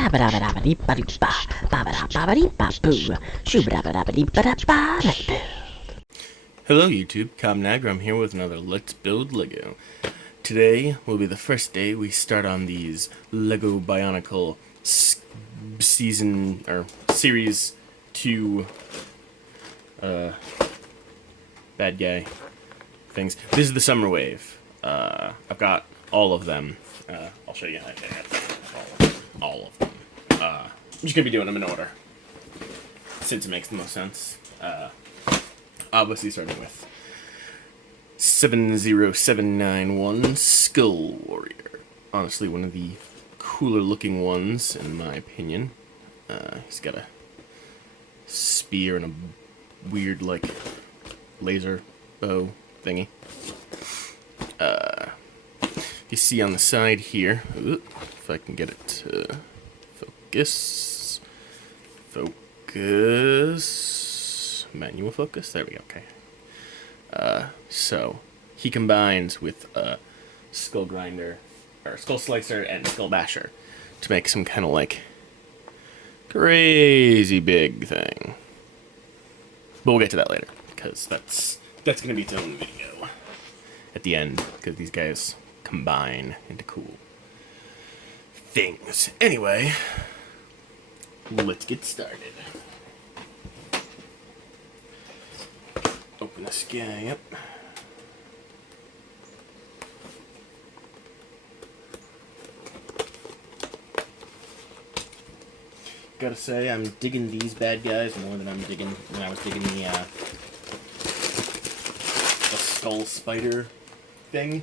Hello YouTube, Comnagger. I'm here with another Let's Build Lego. Today will be the first day we start on these Lego Bionicle season or series 2 bad guy things. This is the summer wave. I've got all of them. I'll show you how to get all of them. I'm just gonna be doing them in order since it makes the most sense. Obviously starting with 70791 Skull Warrior. Honestly, one of the cooler looking ones, in my opinion. He's got a spear and a weird, like, laser bow thingy. You see on the side here, if I can get it to focus. Manual focus? There we go, okay. So, he combines with Skull Grinder, or Skull Slicer and Skull Basher to make some kind of like crazy big thing. But we'll get to that later, because that's going to be its own video at the end, because these guys combine into cool things. Anyway, let's get started. Open this guy up. Gotta say, I'm digging these bad guys more than I'm digging when I was digging the skull spider thing.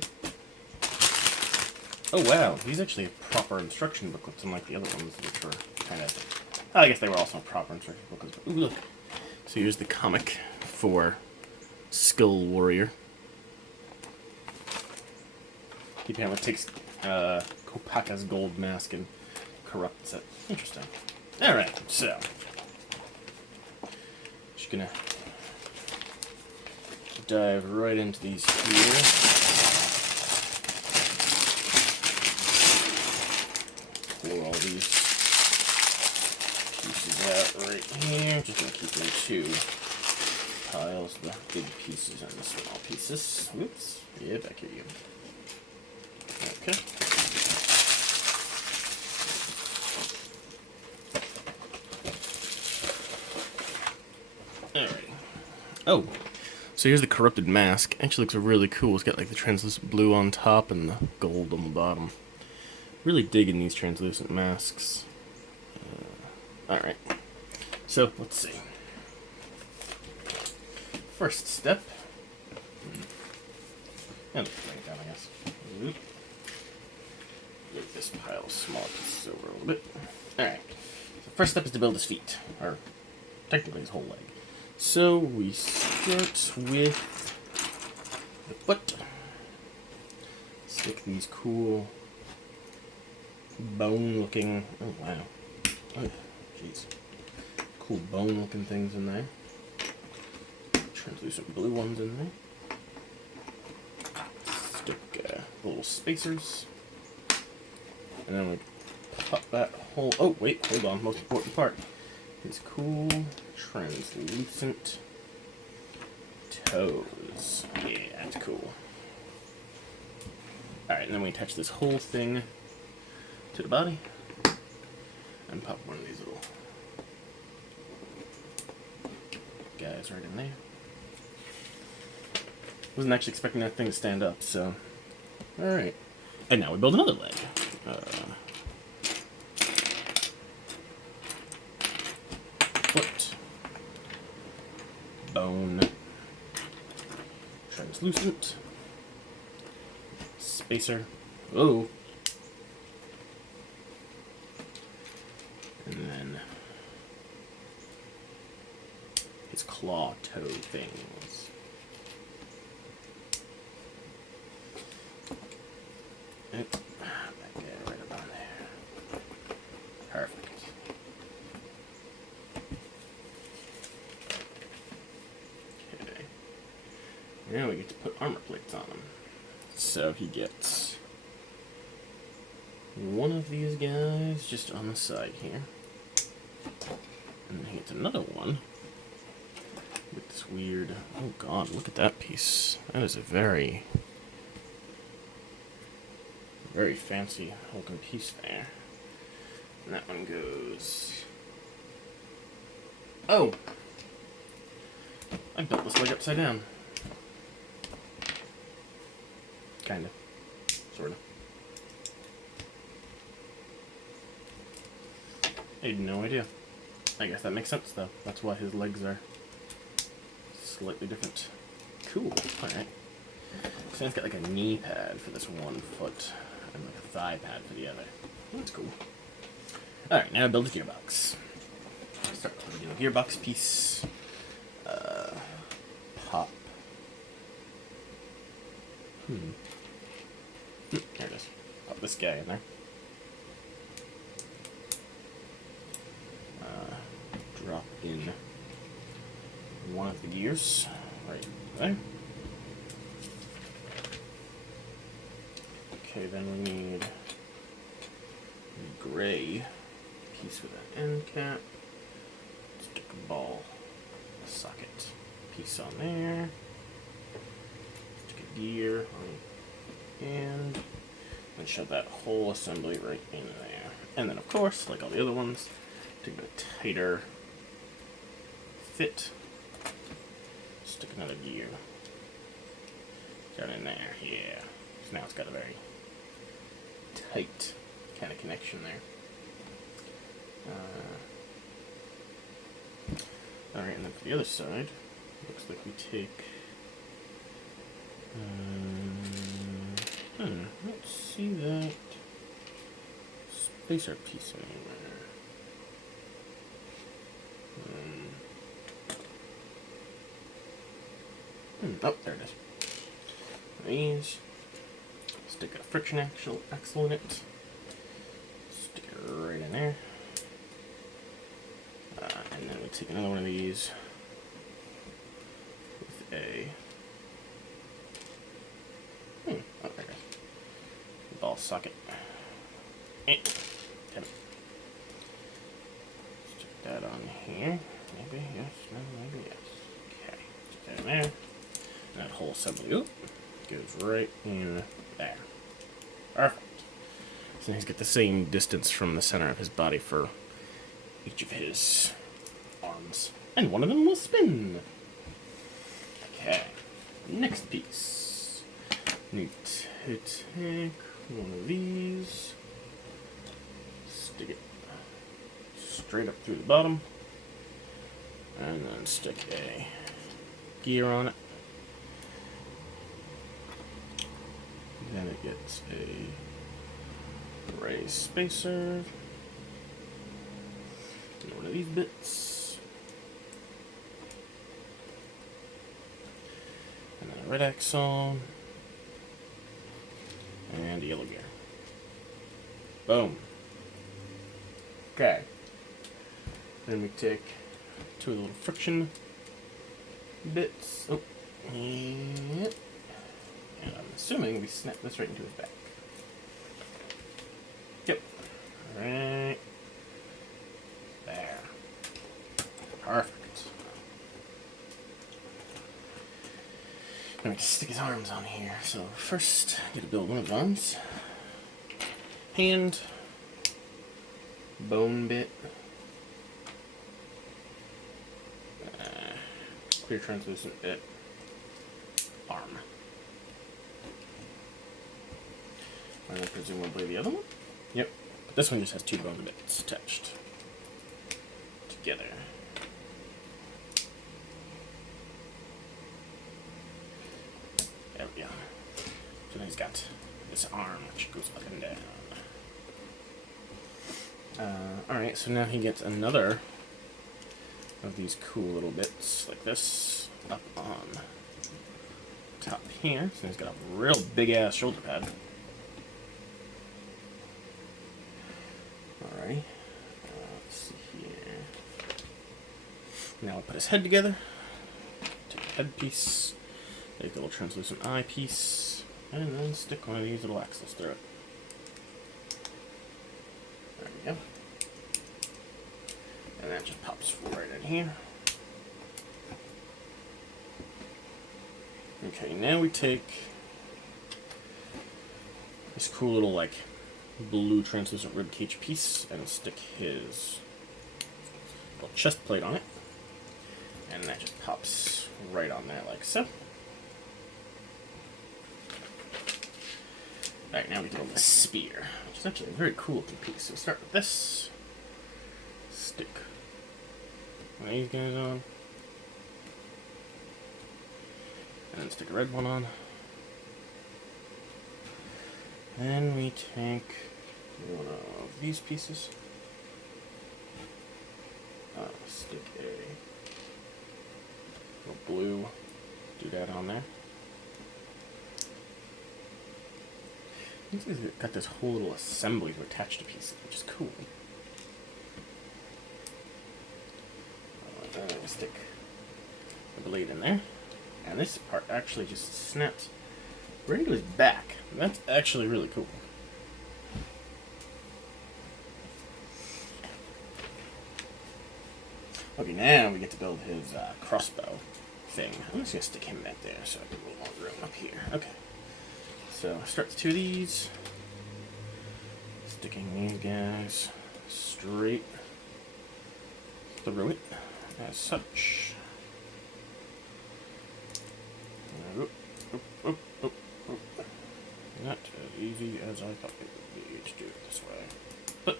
Oh wow, these actually have proper instruction booklets, unlike the other ones, which were kind of. I guess they were also proper instruction booklets. But, ooh, look. So here's the comic for Skull Warrior. He apparently takes Kopaka's gold mask and corrupts it. Interesting. Alright, so. Just gonna dive right into these here. Pour all these pieces out right here. Just gonna keep them in two piles, the big pieces and the small pieces. Oops. Yeah, back here you go. Okay. Alright. Oh. So here's the corrupted mask. Actually looks really cool. It's got like the translucent blue on top and the gold on the bottom. Really digging these translucent masks. Alright. So, let's see. First step. And bring it down, I guess. Move this pile of small pieces over a little bit. Alright. So first step is to build his feet. Or technically his whole leg. So we start with the foot. Stick these cool bone looking. Oh wow. Oh, jeez. Cool bone looking things in there. Translucent blue ones in there. Stick little spacers. And then we pop that whole. Oh, wait, hold on. Most important part. These cool translucent toes. Yeah, that's cool. Alright, and then we attach this whole thing to the body. And pop one of these little guys right in there. Wasn't actually expecting that thing to stand up, so. Alright. And now we build another leg. Foot. Bone. Translucent. Spacer. Oh. And then his claw toe things. That guy right up on there. Perfect. Okay. Now we get to put armor plates on him. So he gets one of these guys just on the side here. And then he gets another one with this weird... Oh god, look at that piece. That is a very, very fancy looking piece there. And that one goes... Oh! I built this leg upside down. Kinda. Sorta. I had no idea. I guess that makes sense, though. That's why his legs are slightly different. Cool. Alright. So he's got like a knee pad for this one foot, and like a thigh pad for the other. That's cool. Alright, now build a gearbox. Start building a gearbox piece. Pop. There it is. Pop this guy in there. Drop in one of the gears right there. Okay, then we need a gray piece with an end cap. Stick a ball socket piece on there. Stick a gear on the end. And shove that whole assembly right in there. And then, of course, like all the other ones, to get a tighter fit, stick another gear down in there. Yeah. So now it's got a very tight kind of connection there. Alright, and then for the other side, looks like we take... I don't see that spacer piece anywhere. Oh, there it is. These. Stick a friction axle in it. Stick it right in there. And then we take another one of these with a... oh, there it is. Ball socket. Stick that on here. Maybe, yes, no, maybe, yes. Okay, stick that in there. And that whole assembly goes right in there. Perfect. So he's got the same distance from the center of his body for each of his arms. And one of them will spin. Okay, next piece. Need to take one of these, stick it straight up through the bottom, and then stick a gear on it. Then it gets a raised spacer, and one of these bits, and then a red axle, and a yellow gear. Boom. Okay. Then we take two little friction bits. Oh. And I'm assuming we snap this right into his back. Yep. Right there. Perfect. Then we can stick his arms on here. So first, I get to build one of his arms. Hand. Bone bit. Clear translucent bit. Arm. And then presumably the other one? Yep. But this one just has two bone bits attached together. There we go. So now he's got this arm which goes up and down. Alright, so now he gets another of these cool little bits like this up on top here. So he's got a real big ass shoulder pad. Alright. Let's see here. Now we'll put his head together. Take the head piece. Take the little translucent eye piece. And then stick one of these little axles through it. we go. And that just pops right in here. Okay, now we take this cool little, like, blue translucent ribcage piece and stick his little chest plate on it. And that just pops right on there like so. Alright, now we can build the spear, which is actually a very cool looking piece. So we start with this. Stick one of these guys on. And then stick a red one on. Then we take one of these pieces. Stick a little blue doodad on there. It's got this whole little assembly to attach to pieces, which is cool. Then we stick the blade in there. And this part actually just snaps right into his back. That's actually really cool. Okay, now we get to build his crossbow thing. I'm just going to stick him back there so I can move more room up here. Okay. So, start with two of these. Sticking these guys straight through it as such. Not as easy as I thought it would be to do it this way. But,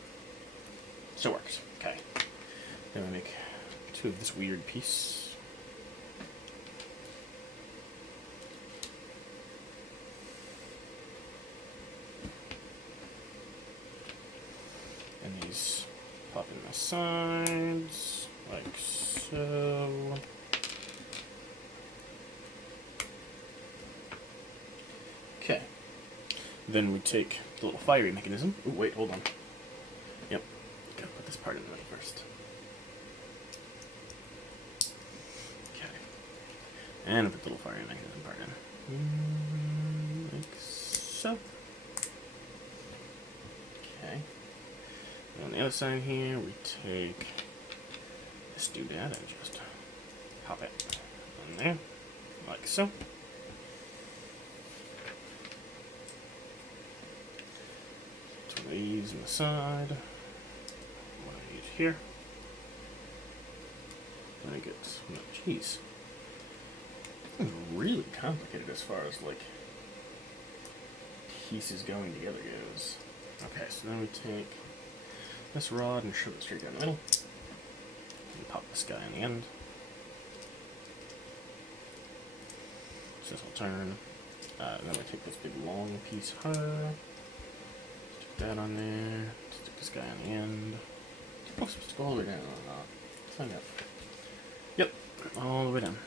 still works. Okay. Then we make two of this weird piece. And these pop in the sides, like so. Okay. Then we take the little fiery mechanism. Oh, wait, hold on. Yep. Gotta put this part in the middle first. Okay. And I put the little fiery mechanism part in. Like so. Okay. And on the other side here, we take this doodad and just pop it in there. Like so. These on the side, one of these here. Then I get, oh jeez, it's really complicated as far as like pieces going together goes. Okay, so then we take this rod and shove it straight down the middle, and pop this guy in the end. So this will turn. Then we take this big long piece here. That on there, stick this guy on the end. Oh, it's supposed to go all the way down or not? Let's find out. Yep, all the way down.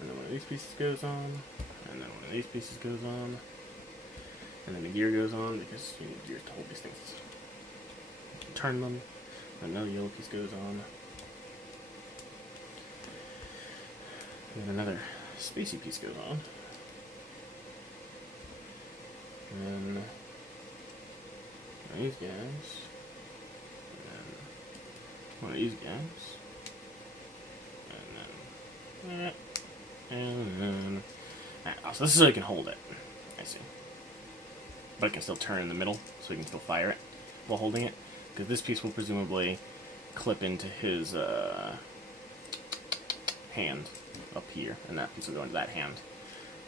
And then one of these pieces goes on, and then one of these pieces goes on, and then the gear goes on because you need gears to hold these things. Turn them, another yellow piece goes on, and then another spacey piece goes on, and then these guys, and then one of these guys, and then that, and then that. Oh, so this is so you can hold it. I see. But it can still turn in the middle, so you can still fire it while holding it, because this piece will presumably clip into his hand up here, and that piece will go into that hand,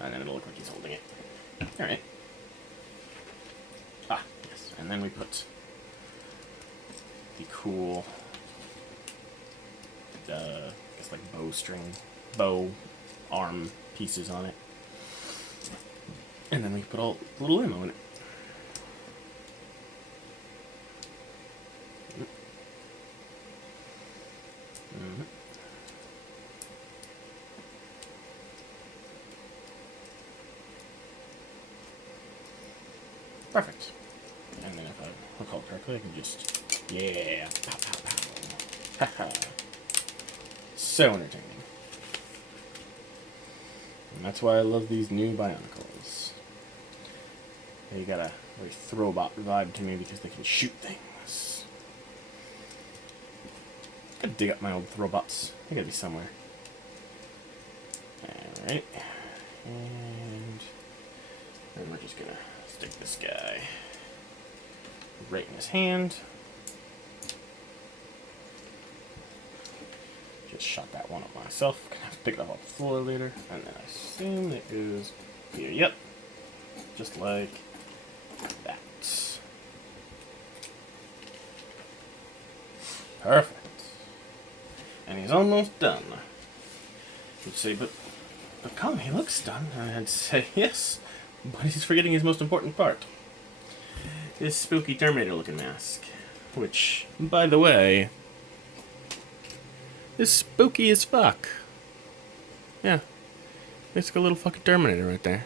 and then it'll look like he's holding it. All right. Ah, yes. And then we put the cool, it's like bow arm pieces on it. And then we put all the little ammo in it. Mm-hmm. Perfect. And then if I recall correctly, I can just, yeah, pow, pow, pow. Haha. So entertaining. And that's why I love these new Bionicles. They got a very throwbot vibe to me because they can shoot things. gotta dig up my old robots. They gotta be somewhere. Alright. And then we're just gonna stick this guy right in his hand. Just shot that one up myself. Gonna have to pick it up off the floor later. And then I assume it goes here. Yep. Just like that. Perfect. And he's almost done. You'd say, but Colin, he looks done. And I'd say, yes, but he's forgetting his most important part. This spooky Terminator-looking mask. Which, by the way, is spooky as fuck. Yeah. It's like a little fucking Terminator right there.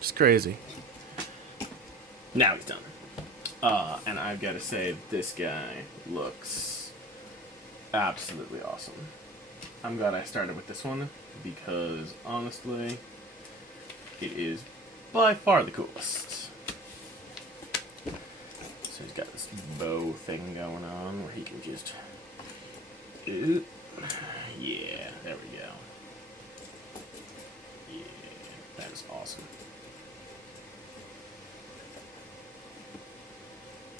Just crazy. Now he's done. And I've got to say, this guy looks absolutely awesome. I'm glad I started with this one, because, honestly, it is by far the coolest. So he's got this bow thing going on, where he can just... Yeah, there we go. Yeah, that is awesome.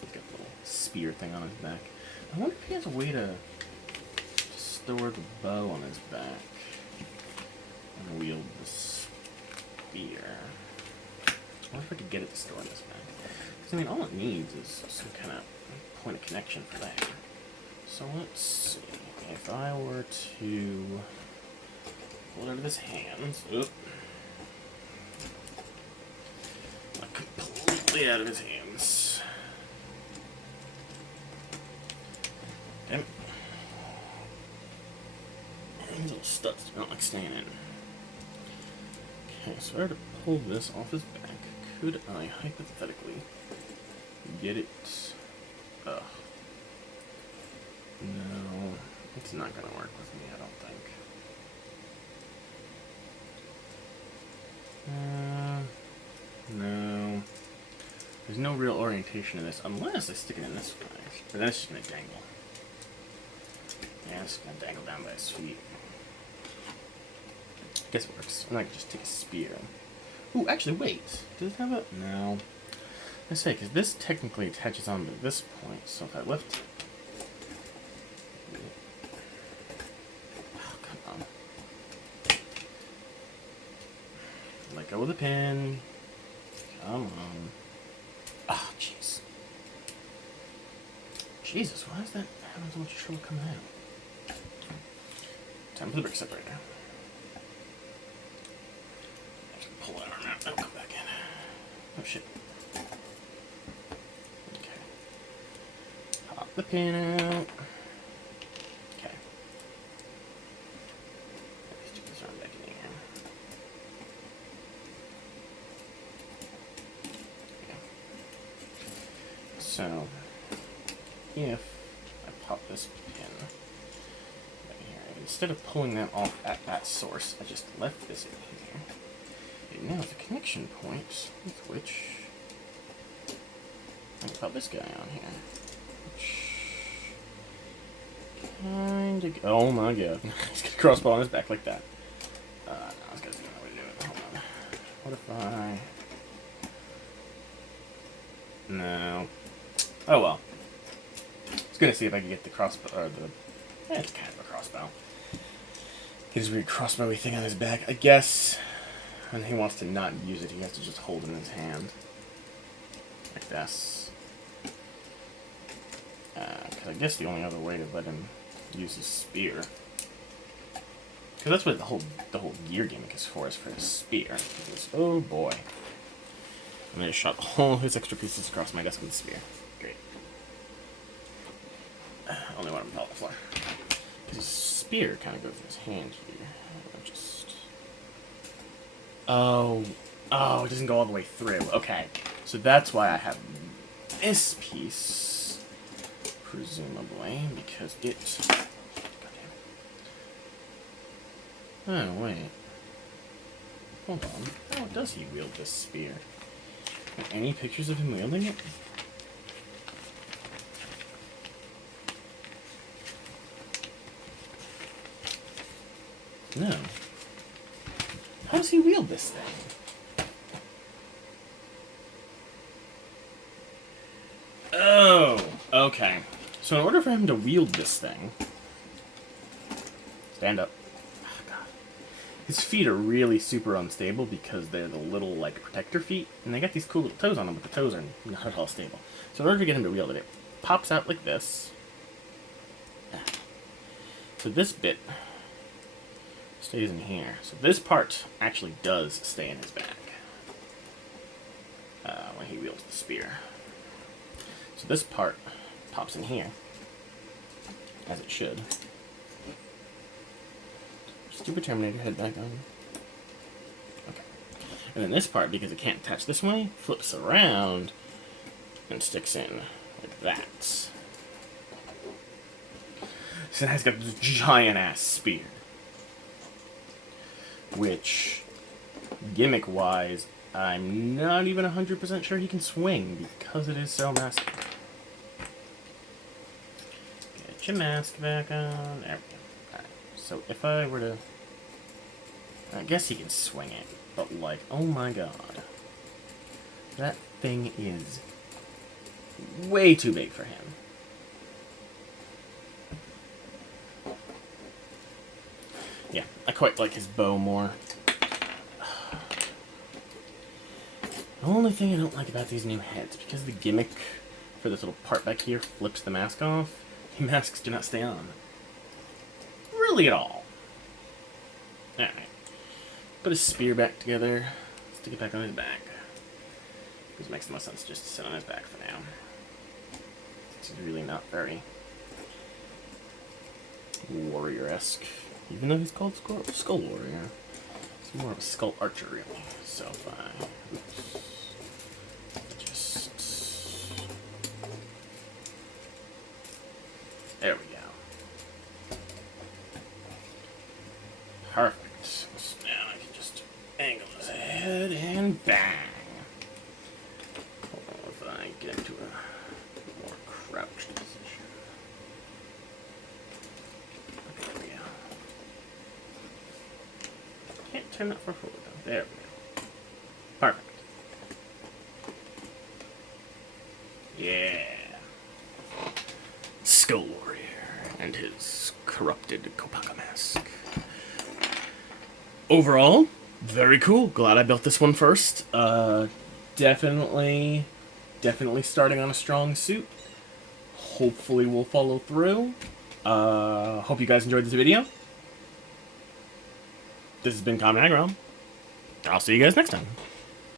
He's got a little spear thing on his back. I wonder if he has a way to store the bow on his back and wield the spear. I wonder if I could get it to store on his back. Because, I mean, all it needs is some kind of point of connection for that. So let's see. If I were to pull it out of his hands, not completely out of his hands. Damn it. And these little studs do not like staying in. Okay, so if I were to pull this off his back, could I hypothetically get it? Ugh. No, it's not going to work with me, I don't think. No. There's no real orientation in this, unless I stick it in this way. But then it's just going to dangle. Yeah, it's going to dangle down by his feet. I guess it works. And I can just take a spear. Ooh, actually, wait. Does it have a... No. I say, because this technically attaches on to this point, so if I lift... Let go of the pin. Come on. Oh, jeez. Jesus, why is that having so much trouble coming out? Time for the brick separator. Pull that arm out. That'll come back in. Oh, shit. Okay. Pop the pin out. Okay. Let's stick this arm back in here. So, if I pop this pin right here, instead of pulling that off at that source, I just left this in here. And now the connection point with which I can pop this guy on here. Which oh my god. He's got a crossbow on his back like that. No, I was gonna think of a way to do it. Hold on. What if I... No. Oh well. I was gonna see if I could get the crossbow, or the... it's kind of a crossbow. Get his weird crossbowy thing on his back. I guess when he wants to not use it, he has to just hold it in his hand. Like this. Because I guess the only other way to let him use his spear... Because that's what the whole gear gimmick is for his spear. Because, oh boy. And I just shot all his extra pieces across my desk with the spear. Great. Only one of them fell on the floor. Because his spear kind of goes in his hand here. I'll just... Oh, it doesn't go all the way through. Okay. So that's why I have this piece, presumably, because it... Oh, wait. Hold on. How does he wield this spear? Are any pictures of him wielding it? No. How does he wield this thing? Oh, okay. So in order for him to wield this thing... Stand up. Oh, God. His feet are really super unstable because they're the little, like, protector feet. And they got these cool little toes on them, but the toes are not at all stable. So in order to get him to wield it, it pops out like this. So this bit stays in here. So this part actually does stay in his back when he wields the spear. So this part pops in here, as it should. Stupid Terminator head back on. Okay. And then this part, because it can't attach this way, flips around and sticks in like that. So now he's got this giant-ass spear. Which, gimmick-wise, I'm not even 100% sure he can swing because it is so massive. Get your mask back on. There we go. Alright, so if I were to... I guess he can swing it, but like, oh my god. That thing is way too big for him. Yeah, I quite like his bow more. The only thing I don't like about these new heads, because the gimmick for this little part back here flips the mask off, the masks do not stay on. Really at all. Alright. Put his spear back together, stick it back on his back. Because it makes the most sense just to sit on his back for now. It's really not very warrior-esque. Even though he's called Skull Warrior. It's more of a Skull Archer, really. So if I... Oops. Just... There we go. Perfect. So now I can just angle his head and bang. Hold on if I get into a more crouched position. Can't turn that far forward though. There we go. Perfect. Yeah. Skull Warrior and his corrupted Kopaka mask. Overall, very cool. Glad I built this one first. Definitely starting on a strong suit. Hopefully we'll follow through. Hope you guys enjoyed this video. This has been Common Aggro. I'll see you guys next time.